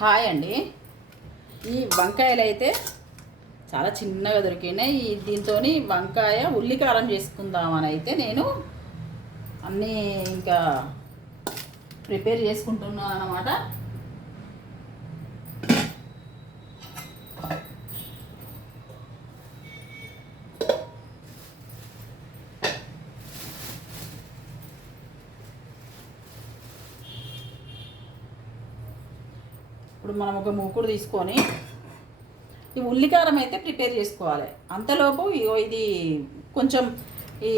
Hi అండి. ఈ వంకాయలు అయితే చాలా చిన్నగా దొరికినాయి. దీంతో వంకాయ ఉల్లికారం చేసుకుందామని అయితే నేను అన్నీ ఇంకా ప్రిపేర్ చేసుకుంటున్నాను అన్నమాట. ఇప్పుడు మనం ఒక మూకుడు తీసుకొని ఈ ఉల్లికారం అయితే ప్రిపేర్ చేసుకోవాలి. అంతలోపు ఇది కొంచెం ఈ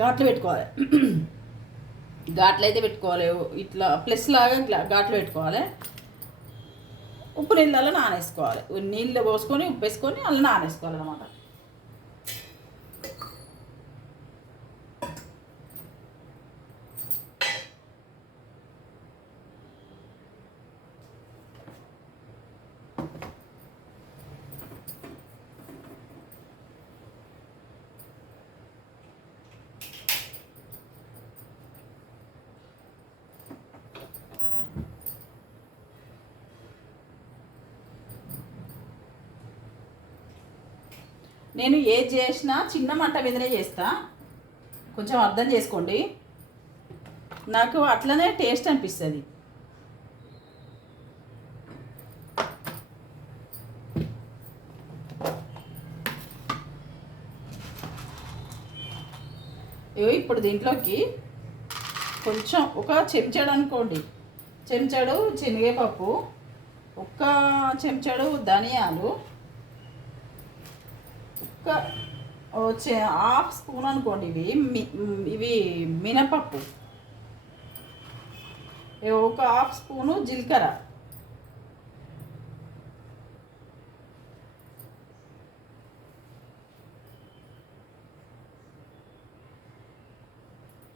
ఘాట్లు పెట్టుకోవాలి. ఘాట్లు అయితే పెట్టుకోవాలి, ఇట్లా ప్లస్ లాగా ఘాట్లు పెట్టుకోవాలి. ఉప్పు నీళ్ళలో నానేసుకోవాలి. నీళ్ళు పోసుకొని ఉప్పు వేసుకొని అలా నానేసుకోవాలి అన్నమాట. నేను ఏది చేసినా చిన్న మంట మీదనే చేస్తా, కొంచెం అర్థం చేసుకోండి. నాకు అట్లనే టేస్ట్ అనిపిస్తుంది. ఇప్పుడు దీంట్లోకి కొంచెం ఒక చెంచాడు అనుకోండి, చెంచాడు శనగపప్పు, ఒక్క చెంచాడు ధనియాలు, హాఫ్ స్పూన్ అనుకోండి ఇవి మినపప్పు, ఒక హాఫ్ స్పూను జీలకర్ర,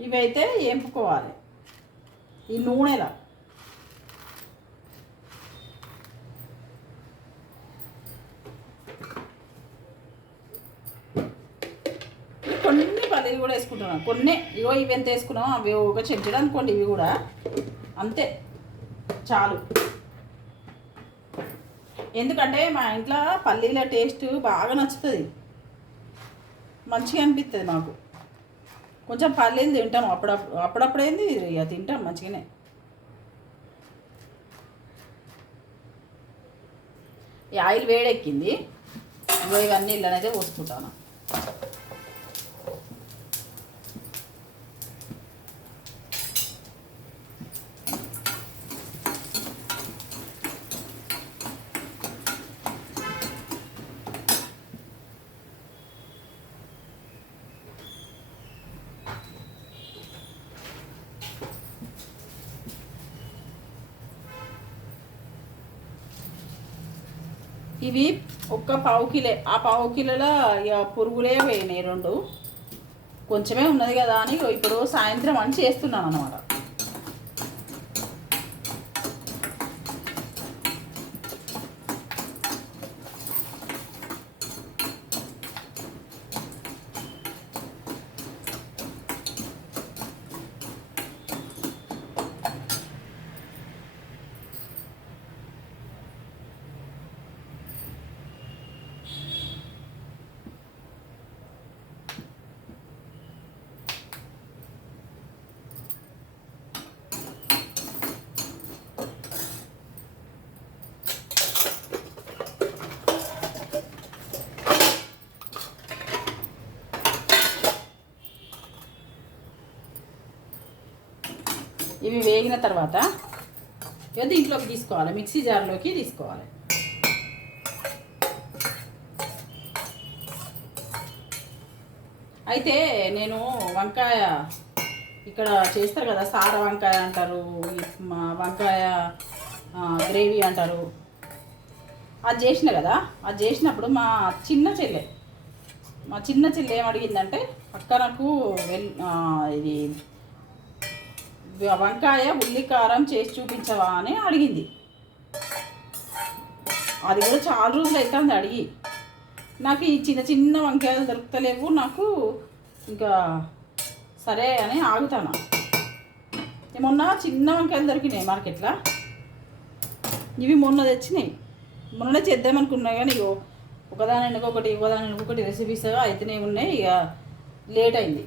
ఇవైతే వేపుకోవాలి ఈ నూనెలా. కొన్ని పల్లీలు కూడా వేసుకుంటున్నాను, కొన్ని ఇవి ఎంత వేసుకున్నాం అవి ఒక చెంచడు అనుకోండి, ఇవి కూడా అంతే చాలు. ఎందుకంటే మా ఇంట్లో పల్లీల టేస్ట్ బాగా నచ్చుతుంది, మంచిగా అనిపిస్తుంది మాకు. కొంచెం పల్లీలు తింటాం అప్పుడప్పుడైంది ఇక తింటాం మంచిగానే. ఈ ఆయిల్ వేడెక్కింది, ఇవన్నీ ఇళ్ళనైతే పోసుకుంటాను. ఇవి ఒక్క పావు కిలో, ఆ పావు కిలోలో ఇక పురుగులే పోయినాయి రెండు, కొంచెమే ఉన్నది కదా అని ఇప్పుడు సాయంత్రం అని చేస్తున్నాను అన్నమాట. ఇవి వేగిన తర్వాత దీంట్లోకి తీసుకోవాలి, మిక్సీ జార్లోకి తీసుకోవాలి. అయితే నేను వంకాయ ఇక్కడ చేస్తారు కదా, సార వంకాయ అంటారు, వంకాయ గ్రేవీ అంటారు, అది చేసిన కదా. అది చేసినప్పుడు మా చిన్న చెల్లె ఏమడిగిందంటే, అక్క నాకు ఇది వంకాయ ఉల్లికారం చేసి చూపించవా అని అడిగింది. అది కూడా చాలా రోజులు అవుతుంది అడిగి. నాకు ఈ చిన్న చిన్న వంకాయలు దొరుకుతలేవు, నాకు ఇంకా సరే అని ఆగుతాను. మొన్న చిన్న వంకాయలు దొరికినాయి మార్కెట్లో, ఇవి మొన్న తెచ్చినాయి, మొన్ననే చేద్దామనుకున్నా కానీ ఇగో ఒకదాని ఒకదాని రెసిపీస్ అయితేనే ఉన్నాయి. ఇక లేట్ అయింది.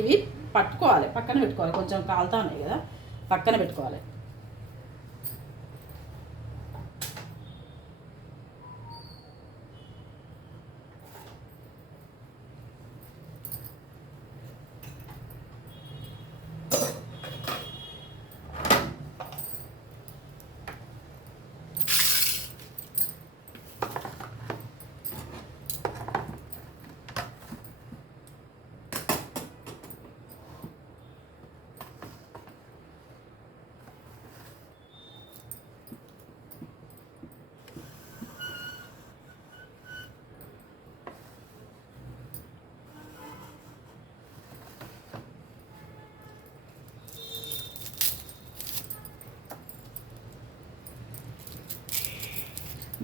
ఇవి పట్టుకోవాలి, పక్కన పెట్టుకోవాలి, కొంచెం కాలుతా ఉన్నాయి కదా, పక్కన పెట్టుకోవాలి.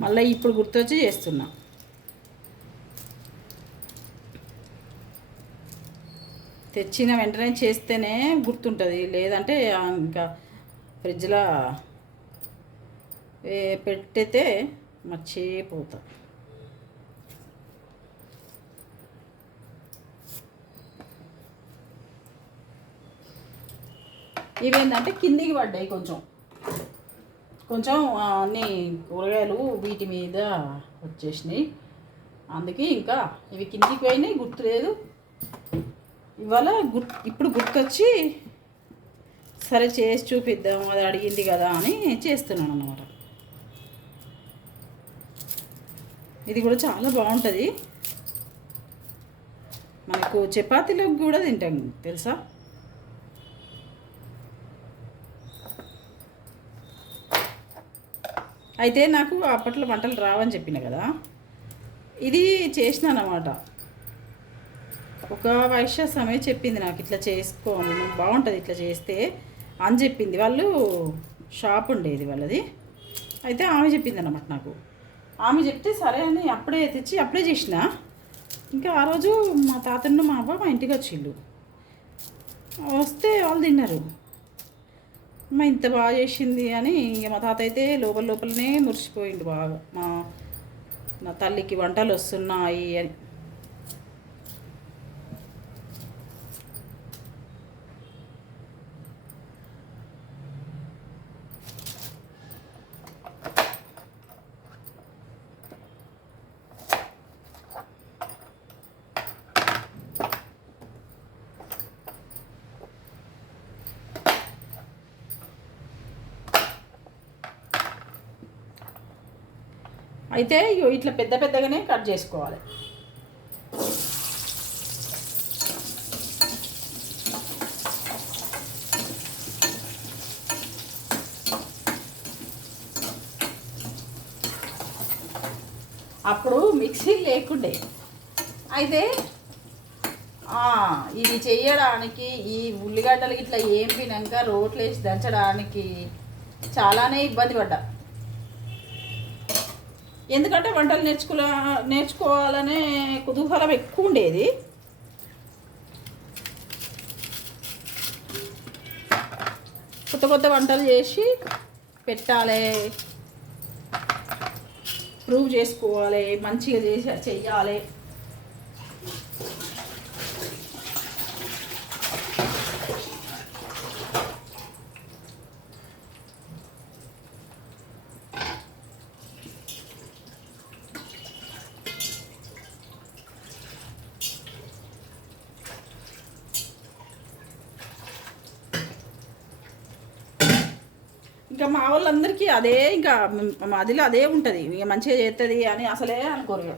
మళ్ళీ ఇప్పుడు గుర్తొచ్చి చేస్తున్నా. తెచ్చిన వెంటనే చేస్తేనే గుర్తుంటుంది, లేదంటే ఇంకా ఫ్రిడ్జ్లో పెట్టితే మర్చిపోతా. ఇవేంటంటే కిందికి పడ్డాయి, కొంచెం అన్ని కూరగాయలు వీటి మీద వచ్చేసినాయి. అందుకే ఇంకా ఇవి కిందికి పోయినాయి, గుర్తులేదు. ఇవాళ ఇప్పుడు గుర్తొచ్చి సరే చేసి చూపిద్దాం, అది అడిగింది కదా అని చేస్తున్నాను అన్నమాట. ఇది కూడా చాలా బాగుంటుంది, మనకు చపాతీలోకి కూడా తింటాం తెలుసా. అయితే నాకు అప్పట్లో వంటలు రావని చెప్పిన కదా, ఇది చేసినాను అన్నమాట. ఒక వైశ్య సమయం చెప్పింది నాకు, ఇట్లా చేసుకోను బాగుంటుంది ఇట్లా చేస్తే అని చెప్పింది. వాళ్ళు షాప్ ఉండేది వాళ్ళది, అయితే ఆమె చెప్పింది అన్నమాట నాకు. ఆమె చెప్తే సరే అని అప్పుడే తెచ్చి అప్పుడే చేసిన. ఇంకా ఆ రోజు మా తాతను మా అవ్వ మా ఇంటికి వచ్చిళ్ళు, వస్తే వాళ్ళు తిన్నారు. అమ్మ ఇంత బాగా చేసింది అని. ఇక మా తాత అయితే లోపలనే మురిసిపోయిండు బాగా, నా తల్లికి వంటలు వస్తున్నాయి అని. అయితే ఇట్లా పెద్దగానే కట్ చేసుకోవాలి. అప్పుడు మిక్సీ లేకుండే, అయితే ఇది చేయడానికి ఈ ఉల్లిగడ్డలు ఇట్లా ఏంపినాక రోట్లు వేసి దంచడానికి చాలానే ఇబ్బంది పడ్డా. ఎందుకంటే వంటలు నేర్చుకోవాలనే కుతూహలం ఎక్కువ ఉండేది. కొత్త వంటలు చేసి పెట్టాలి, ప్రూవ్ చేసుకోవాలి, మంచిగా చెయ్యాలి. ఇంకా మా వాళ్ళందరికీ అదే, ఇంకా అదిలో అదే ఉంటుంది, ఇక మంచిగా చేస్తుంది అని అసలే అనుకోరు.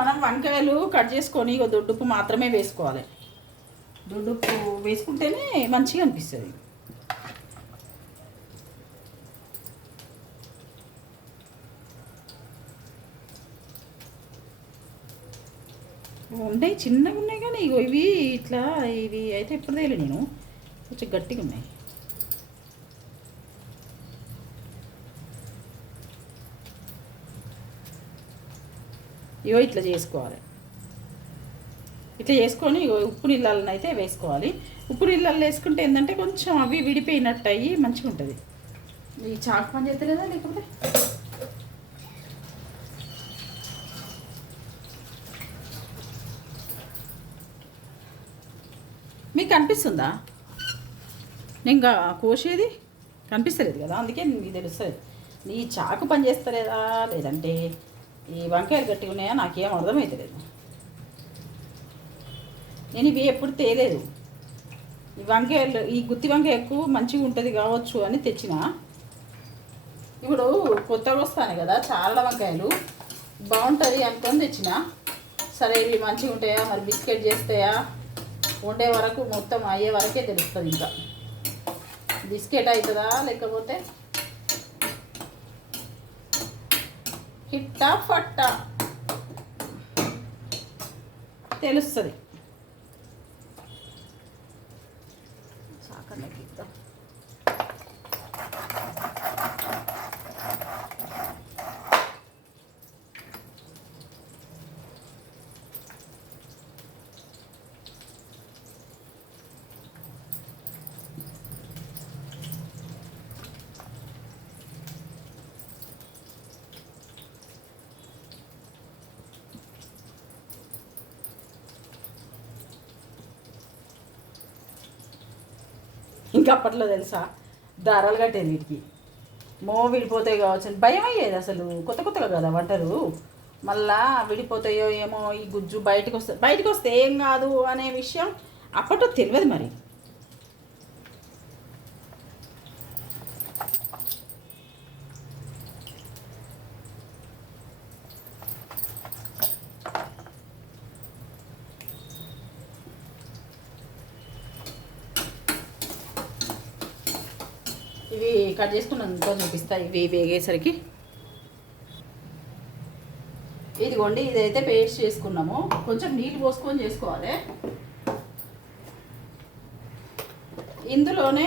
మనం వంకాయలు కట్ చేసుకొని ఇక దొడ్డుప్పు మాత్రమే వేసుకోవాలి. దొడ్డుప్పు వేసుకుంటేనే మంచిగా అనిపిస్తుంది. ఉన్నాయి, చిన్నగా ఉన్నాయి, కానీ ఇగో ఇవి ఇట్లా ఇవి అయితే ఎప్పుడు తేలే నేను, కొంచెం గట్టిగా ఉన్నాయి. ఇగో ఇట్లా చేసుకోవాలి. ఇట్లా చేసుకొని ఉప్పు నీళ్ళని అయితే వేసుకోవాలి. ఉప్పు నీళ్ళల్లో వేసుకుంటే ఏంటంటే కొంచెం అవి విడిపోయినట్టు అయ్యి మంచిగా ఉంటుంది. ఈ చాకు పని చేస్తలేదా లేకపోతే మీకు కనిపిస్తుందా? నేను కోసేది కనిపిస్తలేదు కదా, అందుకే మీకు తెలుస్తుంది. నీ చాకు పని చేస్తలేదా లేదంటే ఈ వంకాయలు గట్టిగా ఉన్నాయా నాకేం అర్థమవుతలేదు. నేను ఇవి ఎప్పుడు తేలేదు. ఈ వంకాయలు ఈ గుత్తి వంకాయ ఎక్కువ మంచిగా ఉంటుంది కావచ్చు అని తెచ్చిన. ఇప్పుడు కొత్తగా వస్తాను కదా చాలా వంకాయలు బాగుంటుంది అనుకొని తెచ్చిన. సరే ఇవి మంచిగా ఉంటాయా మరి బిస్కెట్ చేస్తాయా వండే వరకు మొత్తం అయ్యే వరకే తెలుస్తుంది. ఇంకా బిస్కెట్ అవుతుందా లేకపోతే హిట్టా ఫట్టా తెలుస్తుంది. సాకన్నకి ఇద్దాం. ఇంకా అప్పట్లో తెలుసా దారాలు కట్టేది వీటికి, విడిపోతాయి కావచ్చు అని భయం అయ్యేది. అసలు కొత్త కొత్తగా కదా వంటలు, మళ్ళా విడిపోతాయో ఏమో ఈ గుజ్జు బయటకు వస్తే ఏం కాదు అనే విషయం అప్పట్లో తెలియదు. మరి ఇవి కట్ చేసుకున్నాను ఇంకో చూపిస్తా. ఇవి వేగేసరికి ఇదిగోండి, ఇదైతే పేస్ట్ చేసుకున్నాము. కొంచెం నీళ్ళు పోసుకొని చేసుకోవాలి. ఇందులోనే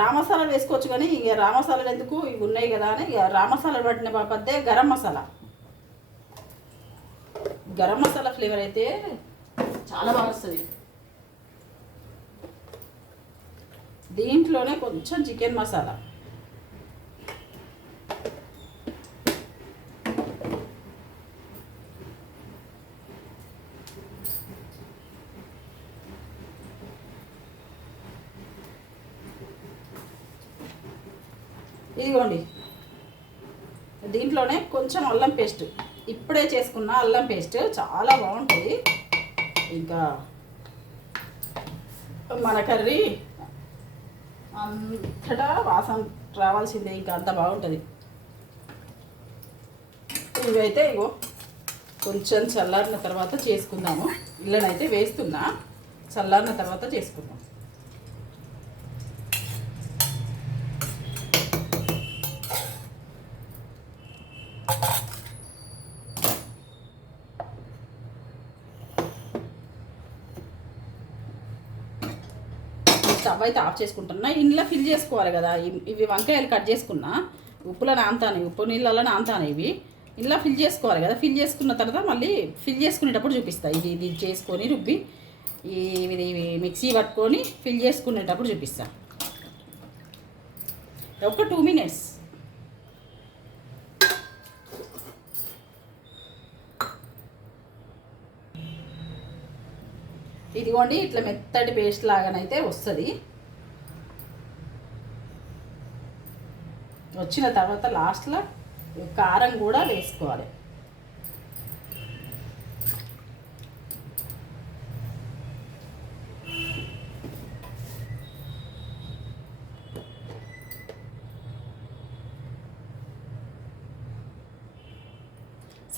రామసాలా వేసుకోవచ్చు, కానీ ఇక రామసాలాలు ఎందుకు ఇవి ఉన్నాయి కదా అని ఇక రామసాలా పట్టిన బాపద్దే గరం మసాలా. గరం మసాలా ఫ్లేవర్ అయితే చాలా బాగా వస్తుంది. దీంట్లోనే కొంచెం చికెన్ మసాలా, ఇదిగోండి దీంట్లోనే కొంచెం అల్లం పేస్ట్, ఇప్పుడే చేసుకున్న అల్లం పేస్ట్ చాలా బాగుంటుంది. ఇంకా మన కర్రీ అంతటా వాసన రావాల్సిందే, ఇంకా అంత బాగుంటుంది. ఇవైతే ఇగో కొంచెం చల్లారిన తర్వాత చేసుకుందాము. ఇళ్ళనైతే వేస్తున్నా, చల్లారిన తర్వాత చేసుకుందాం. స్టవ్ అయితే ఆఫ్ చేసుకుంటున్నా. ఇంట్లో ఫిల్ చేసుకోవాలి కదా, ఇవి వంకాయలు కట్ చేసుకున్నా ఉప్పులో నానతాను, ఉప్పు నీళ్ళలో నానతాను. ఇవి ఇలా ఫిల్ చేసుకోవాలి కదా. ఫిల్ చేసుకున్న తర్వాత మళ్ళీ ఫిల్ చేసుకునేటప్పుడు చూపిస్తా. ఇది చేసుకొని రుబ్బి ఇది మిక్సీ పట్టుకొని ఫిల్ చేసుకునేటప్పుడు చూపిస్తా. ఒక 2 minutes. ఇదిగోండి ఇట్లా మెత్తటి పేస్ట్ లాగానైతే వస్తుంది. వచ్చిన తర్వాత లాస్ట్లో కారం కూడా వేసుకోవాలి.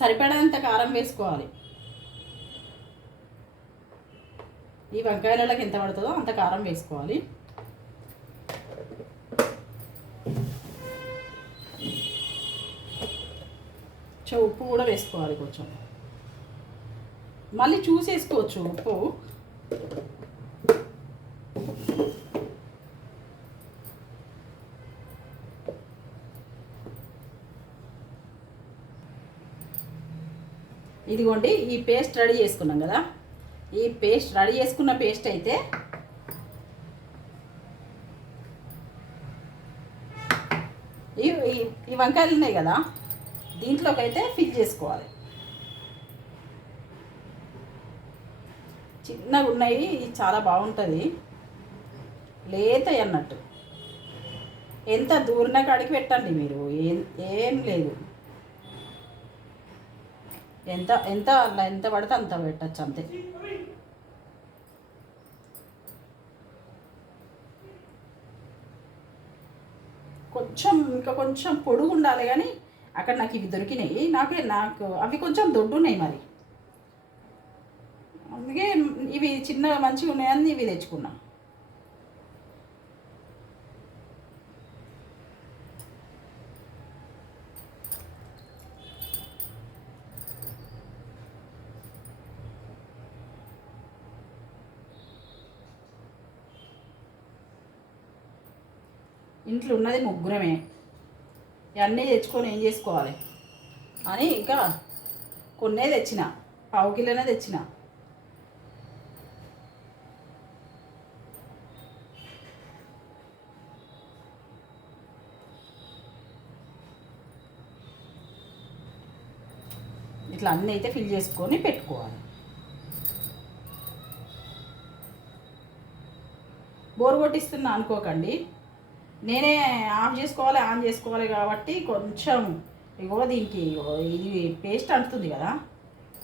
సరిపడేంత కారం వేసుకోవాలి. ఈ వంకాయలకి ఎంత పడుతుందో అంత కారం వేసుకోవాలి. ఉప్పు కూడా వేసుకోవాలి కొంచెం, మళ్ళీ చూసేసుకోవచ్చు ఉప్పు. ఇదిగోండి ఈ పేస్ట్ రెడీ చేసుకున్నాం కదా, ఈ పేస్ట్ రెడీ చేసుకున్న పేస్ట్ అయితే ఈ వంకాయలు ఉన్నాయి కదా, దీంట్లోకి అయితే ఫిల్ చేసుకోవాలి. చిన్నగా ఉన్నాయి, చాలా బాగుంటుంది, లేతయి అన్నట్టు. ఎంత దూరన కాడికి పెట్టండి మీరు, ఏం లేదు, ఎంత ఎంత ఎంత పడితే అంత పెట్టచ్చు అంతే. కొంచెం ఇంకా కొంచెం పొడుగు ఉండాలి, కానీ అక్కడ నాకు ఇవి దొరికినాయి, నాకు అవి కొంచెం దొడ్డున్నాయి మరి, అందుకే ఇవి చిన్నగా మంచిగా ఉన్నాయని ఇవి తెచ్చుకున్నా. ఇంట్లో ఉన్నది ముగ్గురమే, ఇవన్నీ తెచ్చుకొని ఏం చేసుకోవాలి అని ఇంకా కొన్నే తెచ్చిన, పావు కిలోనే తెచ్చిన. ఇట్లా అన్నీ అయితే ఫిల్ చేసుకొని పెట్టుకోవాలి. బోర్ కొట్టిస్తున్నా అనుకోకండి, నేనే ఆఫ్ చేసుకోవాలి ఆన్ చేసుకోవాలి కాబట్టి కొంచెం ఇగో దీనికి ఇది పేస్ట్ అంటుతుంది కదా,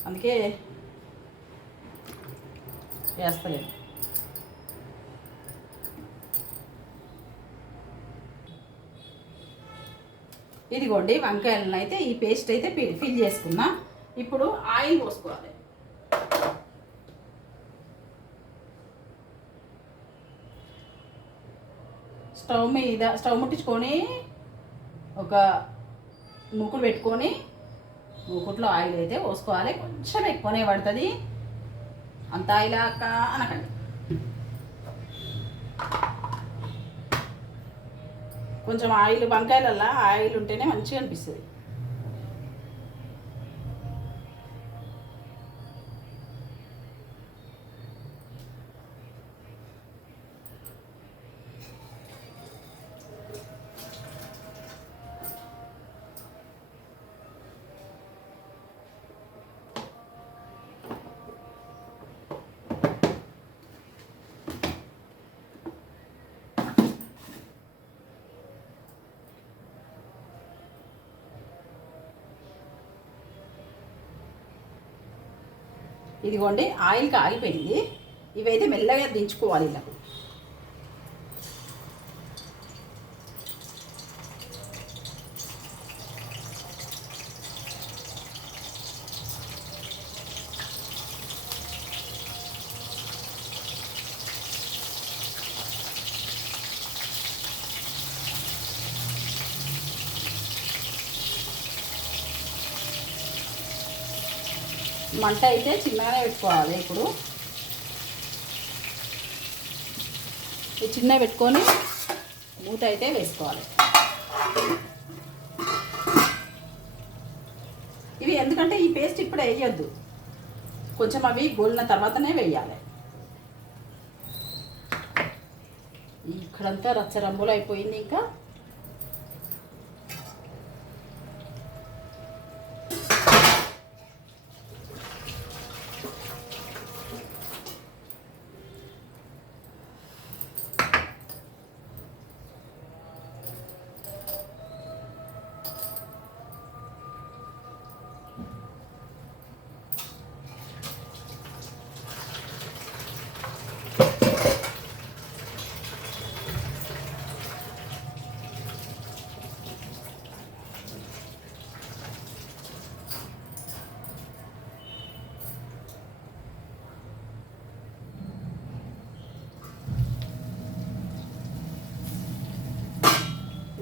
అందుకే వేస్తలేదు. ఇదిగోండి వంకాయలను అయితే ఈ పేస్ట్ అయితే ఫిల్ చేసుకున్నా. ఇప్పుడు ఆయిల్ పోసుకోవాలి. స్టవ్ ముట్టించుకొని ఒక మూకుడు పెట్టుకొని మూకుట్లో ఆయిల్ అయితే పోసుకోవాలి. కొంచెం ఎక్కువనే పడుతుంది, అంత ఆయిల్ అనకండి. కొంచెం ఆయిల్, వంకాయలల్లో ఆయిల్ ఉంటేనే మంచిగా అనిపిస్తుంది. ఇదిగోండి ఆయిల్ కాగిపోయింది, ఇవైతే మెల్లగా దించుకోవాలి. ఇలా మంట అయితే చిన్నగానే పెట్టుకోవాలి. ఇప్పుడు చిన్నగా పెట్టుకొని మూత అయితే వేసుకోవాలి. ఇవి ఎందుకంటే ఈ పేస్ట్ ఇప్పుడు వేయొద్దు, కొంచెం అవి గోలిన తర్వాతనే వేయాలి. ఇక్కడంతా రచ్చరంబులు అయిపోయింది. ఇంకా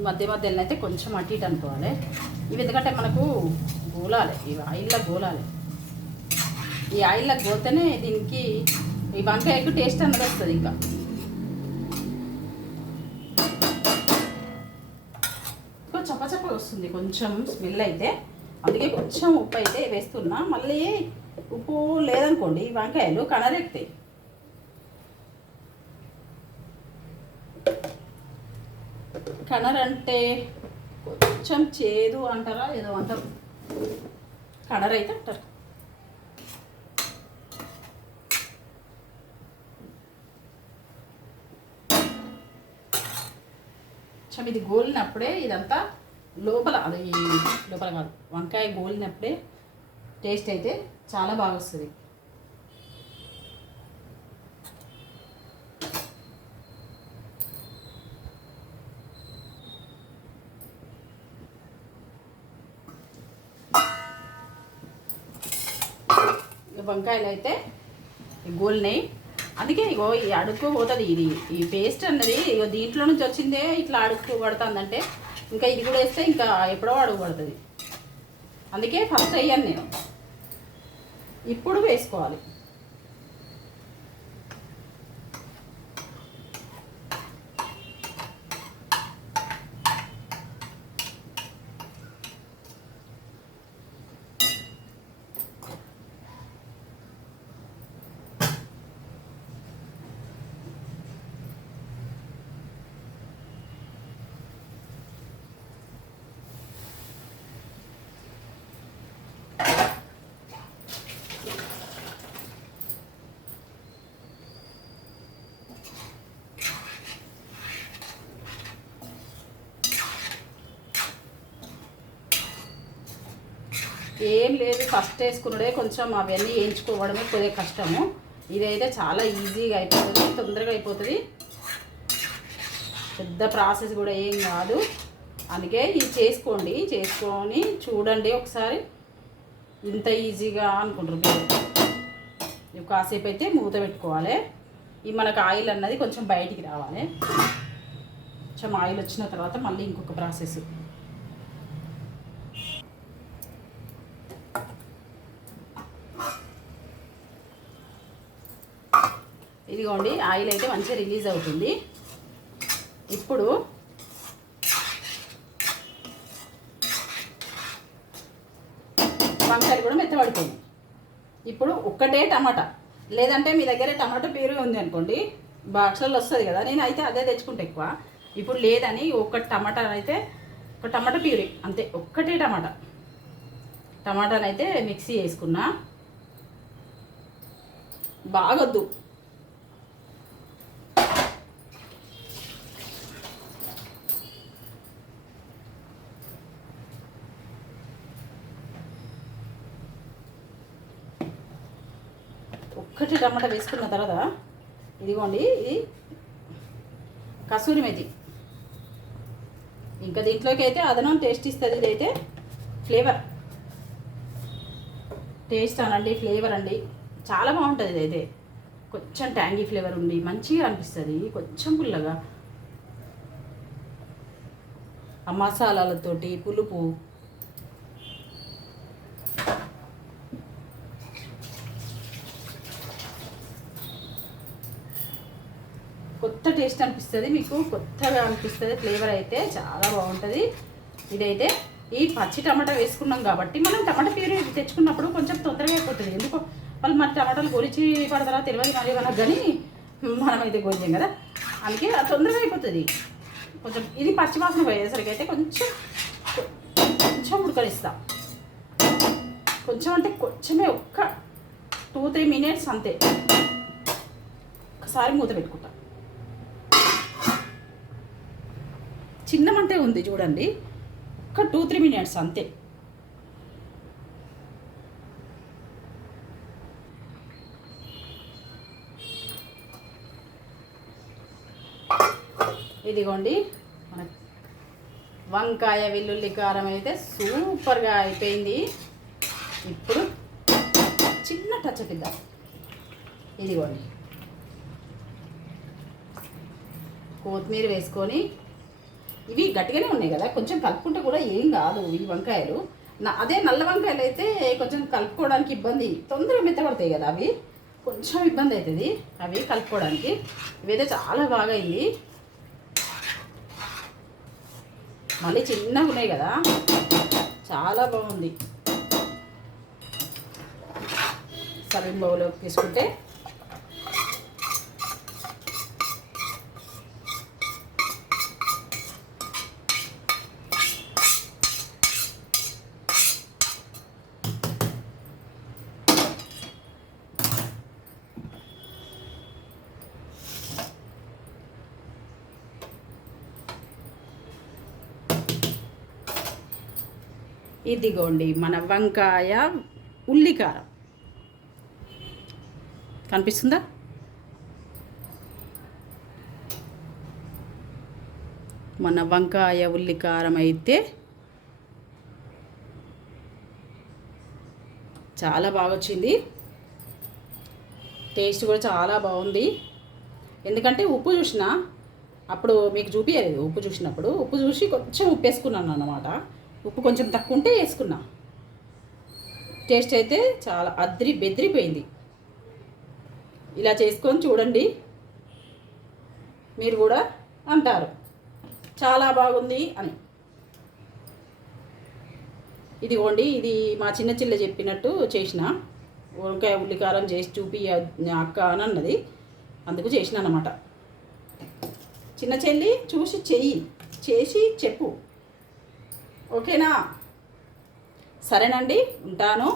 మధ్య మధ్యలో అయితే కొంచెం అటు ఇటు అనుకోవాలి. ఇవి ఎందుకంటే మనకు గోలాలి, ఇవి ఆయిల్లో గోలాలి. ఈ ఆయిల్లో గోలితేనే దీనికి ఈ వంకాయకు టేస్ట్ అన్నది వస్తుంది. ఇంకా చప్పచప్ప వస్తుంది కొంచెం స్మెల్ అయితే, అందుకే కొంచెం ఉప్పు అయితే వేస్తున్నా. మళ్ళీ ఉప్పు లేదనుకోండి వంకాయలు కనరెక్తాయి. కనరంటే కొంచెం చేదు అంటారా ఏదో అంటారు, కనర్ అయితే అంటారు. కొంచెం ఇది గోలినప్పుడే ఇదంతా లోపల, అది లోపల కాదు, వంకాయ గోలినప్పుడే టేస్ట్ అయితే చాలా బాగా వస్తుంది. వంకాయలు అయితే గోల్నాయి. అందుకే ఇగో ఈ అడుక్కు పోతుంది. ఇది ఈ పేస్ట్ అన్నది ఇగో దీంట్లో నుంచి వచ్చిందే ఇట్లా అడుక్కు పడుతుందంటే ఇంకా ఇది కూడా వేస్తే ఇంకా ఎప్పుడో అడుగు పడుతుంది. అందుకే ఫస్ట్ వేయను నేను, ఇప్పుడు వేసుకోవాలి. ఏం లేదు, ఫస్ట్ వేసుకున్నదే కొంచెం అవన్నీ వేయించుకోవడమే కొద్దిగా కష్టము. ఇదైతే చాలా ఈజీగా అయిపోతుంది, తొందరగా అయిపోతుంది, పెద్ద ప్రాసెస్ కూడా ఏం కాదు. అందుకే ఇది చేసుకొని చూడండి ఒకసారి, ఇంత ఈజీగా అనుకుంటారు. మీరు కాసేపు అయితే మూత పెట్టుకోవాలి. ఈ మనకు ఆయిల్ అన్నది కొంచెం బయటికి రావాలి. కొంచెం ఆయిల్ వచ్చిన తర్వాత మళ్ళీ ఇంకొక ప్రాసెస్. ఇదిగోండి ఆయిల్ అయితే మంచిగా రిలీజ్ అవుతుంది. ఇప్పుడు వంకాయలు కూడా మెత్తబడిపోయింది. ఇప్పుడు ఒక్కటే టమాటా, లేదంటే మీ దగ్గర టమాటా ప్యూరీ ఉంది అనుకోండి, బాక్స్లలో వస్తుంది కదా, నేను అయితే అదే తెచ్చుకుంటా ఎక్కువ. ఇప్పుడు లేదని ఒక టమాటా అయితే, ఒక టమాటా ప్యూరీ అంతే, ఒక్కటే టమాటాని అయితే మిక్సీ వేసుకున్నా. బాగొద్దు, ఒక్కటి టమాటా వేసుకున్న తర్వాత ఇదిగోండి ఇది కసూరి మెతి. ఇంకా దీంట్లోకి అయితే అదనం టేస్ట్ ఇస్తుంది. ఇదైతే ఫ్లేవర్, టేస్ట్ అనండి, ఫ్లేవర్ అండి, చాలా బాగుంటుంది. ఇదైతే కొంచెం ట్యాంగీ ఫ్లేవర్ ఉండి మంచిగా అనిపిస్తుంది, కొంచెం పుల్లగా. ఆ మసాలాలతోటి పులుపు కొత్త టేస్ట్ అనిపిస్తుంది, మీకు కొత్తగా అనిపిస్తుంది. ఫ్లేవర్ అయితే చాలా బాగుంటుంది. ఇదైతే ఈ పచ్చి టమాటా వేసుకున్నాం కాబట్టి మనం టమాటా ప్యూరీ తెచ్చుకున్నప్పుడు కొంచెం తొందరగా అయిపోతుంది. ఎందుకో వాళ్ళు మన టమాటాలు గొలిచి పడతారా తెలియదు, మరి మనకు కానీ మనమైతే గొలిచాం కదా, అందుకే తొందరగా అయిపోతుంది. కొంచెం ఇది పచ్చి వాసన పోయేసరికి అయితే కొంచెం ఉడకనిస్తాం. కొంచెం అంటే కొంచెమే, ఒక్క 2-3 మినిట్స్ అంతే. ఒకసారి మూత పెట్టుకుంటాం. చిన్న మంటే ఉంది చూడండి, ఒక 2-3 మినిట్స్ అంతే. ఇదిగోండి మన వంకాయ వెల్లుల్లి కారం అయితే సూపర్గా అయిపోయింది. ఇప్పుడు చిన్న టచ్ ఇద్దాం. ఇదిగోండి కొత్తిమీర వేసుకొని, ఇవి గట్టిగానే ఉన్నాయి కదా, కొంచెం కలుపుకుంటే కూడా ఏం కాదు ఈ వంకాయలు. అదే నల్ల వంకాయలు అయితే కొంచెం కలుపుకోవడానికి ఇబ్బంది, తొందరగా మెత్తపడతాయి కదా, అవి కొంచెం ఇబ్బంది అవుతుంది అవి కలుపుకోవడానికి. ఇవైతే చాలా బాగా అయింది. మళ్ళీ చిన్నగా ఉన్నాయి కదా, చాలా బాగుంది. సర్వింగ్ బౌల్లోకి తీసుకుంటే ఇదిగోండి మన వంకాయ ఉల్లికారం కనిపిస్తుందా? మన వంకాయ ఉల్లికారం అయితే చాలా బాగా వచ్చింది. టేస్ట్ కూడా చాలా బాగుంది. ఎందుకంటే ఉప్పు చూసిన అప్పుడు మీకు చూపించలేదు. ఉప్పు చూసినప్పుడు ఉప్పు చూసి కొంచెం ఉప్పు వేసుకున్నాను అన్నమాట. ఉప్పు కొంచెం తక్కువ ఉంటే వేసుకున్నా. టేస్ట్ అయితే చాలా బెదిరిపోయింది. ఇలా చేసుకొని చూడండి, మీరు కూడా అంటారు చాలా బాగుంది అని. ఇదిగోండి, ఇది మా చిన్న చెల్లె చెప్పినట్టు చేసిన వంకాయ ఉల్లికారం చేసి చూపి అక్క అని అన్నది, అందుకు చేసిన అన్నమాట. చిన్న చెల్లి చూసి చేసి చెప్పు, ఓకేనా? సరేనండి, ఉంటాను.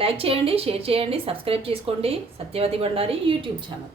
లైక్ చేయండి, షేర్ చేయండి, సబ్స్క్రైబ్ చేసుకోండి. Satyavathi Bandari YouTube channel.